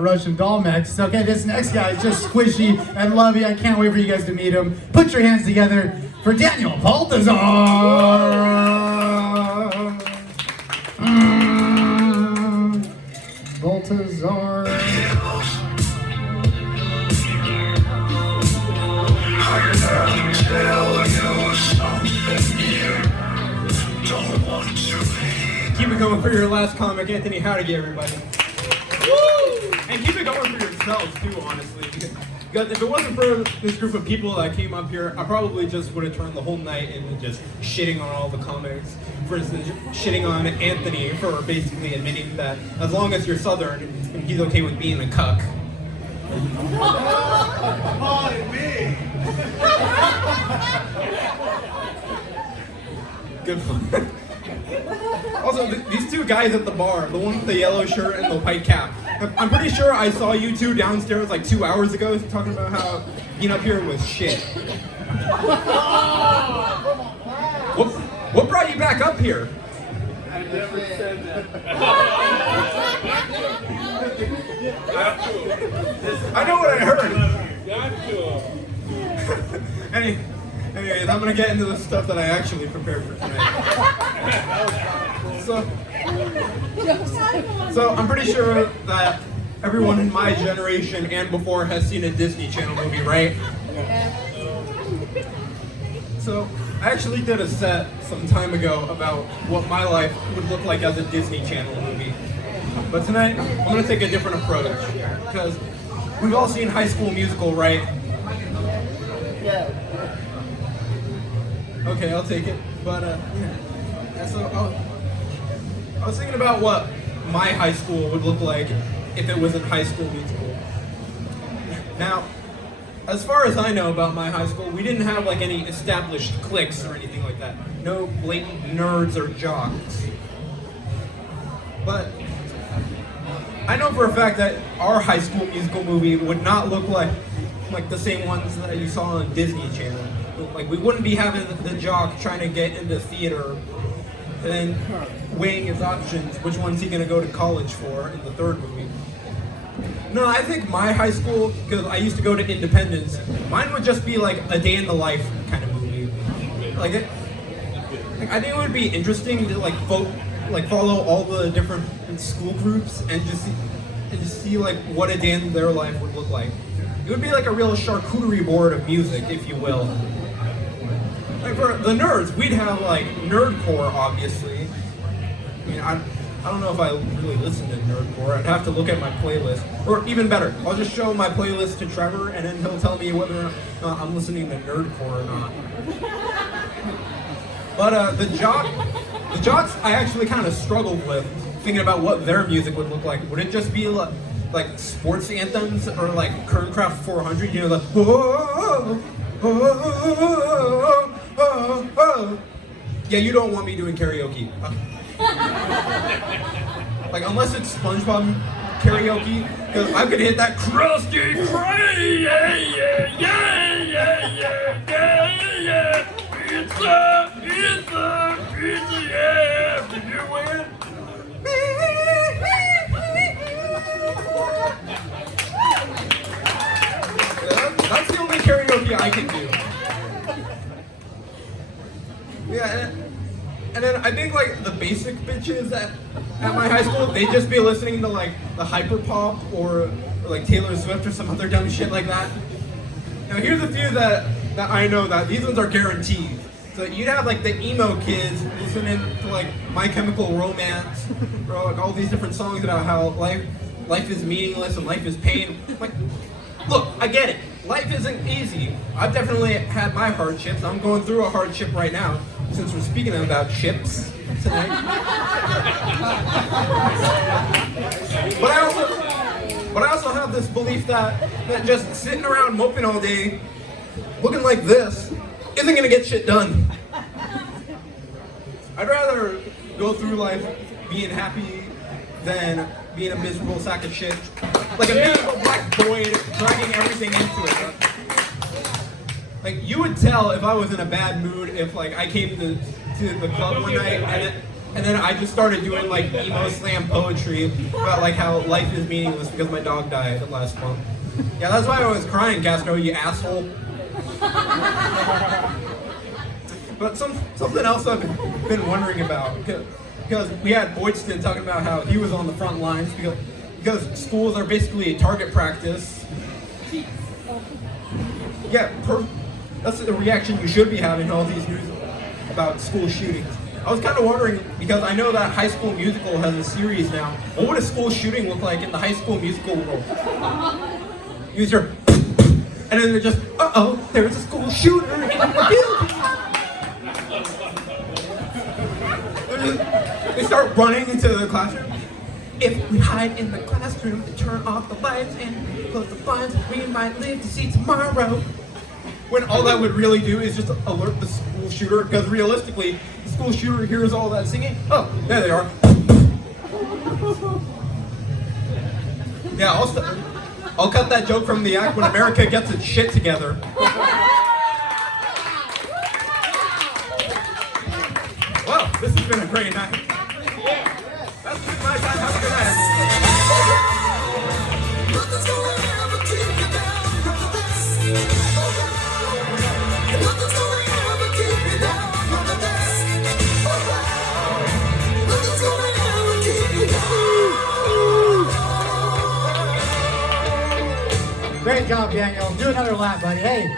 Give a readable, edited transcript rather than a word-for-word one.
about Russian doll matches. Okay, this next guy is just squishy and lovey. I can't wait for you guys to meet him. Put your hands together for Daniel Baltazar. Baltazar. Keep it going for your last comic, Anthony Howdy, everybody. Woo! And keep it going for yourselves too, honestly. Because if it wasn't for this group of people that came up here, I probably just would have turned the whole night into just shitting on all the comics. For instance, shitting on Anthony for basically admitting that as long as you're Southern, he's okay with being a cuck. Good fun. Also, these two guys at the bar, the one with the yellow shirt and the white cap, I'm pretty sure I saw you two downstairs like 2 hours ago talking about how being up here was shit. What brought you back up here? I never said that. I know what I heard. Got to. Anyways, I'm gonna get into the stuff that I actually prepared for tonight. So I'm pretty sure that everyone in my generation and before has seen a Disney Channel movie, right? So I actually did a set some time ago about what my life would look like as a Disney Channel movie. But tonight, I'm gonna take a different approach because we've all seen High School Musical, right? Yeah. Okay, I'll take it. But yeah. So I was thinking about what my high school would look like if it was a High School Musical. Now, as far as I know about my high school, we didn't have like any established cliques or anything like that. No blatant nerds or jocks. But I know for a fact that our High School Musical movie would not look like the same ones that you saw on Disney Channel. Like we wouldn't be having the jock trying to get into theater and then weighing his options, which one's he gonna go to college for in the third movie. No, I think my high school, because I used to go to Independence, mine would just be like a day in the life kind of movie. I think it would be interesting to follow all the different school groups and just see like what a day in their life would look like. It would be like a real charcuterie board of music, if you will. Like for the nerds, we'd have like nerdcore, obviously. I mean, I don't know if I really listen to nerdcore. I'd have to look at my playlist. Or even better, I'll just show my playlist to Trevor, and then he'll tell me whether or not I'm listening to nerdcore or not. But the jocks, I actually kind of struggled with thinking about what their music would look like. Would it just be like sports anthems or like Kerncraft 400? You know, the yeah, you don't want me doing karaoke. Like unless it's SpongeBob karaoke, because I could hit that crusty cray, yeah, yeah, yeah, yeah, yeah, yeah, yeah. Pizza, yeah. Did you win? That's the only karaoke I can do. Yeah, and then I think like the basic bitches at my high school, they'd just be listening to like the hyperpop or like Taylor Swift or some other dumb shit like that. Now here's a few that I know that these ones are guaranteed. So you'd have like the emo kids listening to like My Chemical Romance or like all these different songs about how life is meaningless and life is pain. Like, look, I get it. Life isn't easy. I've definitely had my hardships. I'm going through a hardship right now, since we're speaking about chips tonight. But I also have this belief that just sitting around moping all day, looking like this, isn't gonna get shit done. I'd rather go through life being happy than being a miserable sack of shit. Like a miserable black boy dragging everything into it. Like you would tell if I was in a bad mood if like I came to the club one night And then I just started doing like emo slam poetry about like how life is meaningless because my dog died last month. Yeah, that's why I was crying, Castro, you asshole. But something else I've been wondering about, because we had Boydston talking about how he was on the front lines because schools are basically a target practice. Yeah, that's the reaction you should be having to all these news about school shootings. I was kind of wondering, because I know that High School Musical has a series now, what would a school shooting look like in the High School Musical world? Use your, and then they're just, uh-oh, there's a school shooter in the building. They start running into the classroom. If we hide in the classroom and turn off the lights and close the blinds, we might live to see tomorrow. When all that would really do is just alert the school shooter, because realistically, the school shooter hears all that singing. Oh, there they are. Yeah, I'll cut that joke from the act when America gets its shit together. Well, this has been a great night. That's been my time. Have a good night. Great job, Daniel. Do another lap, buddy. Hey.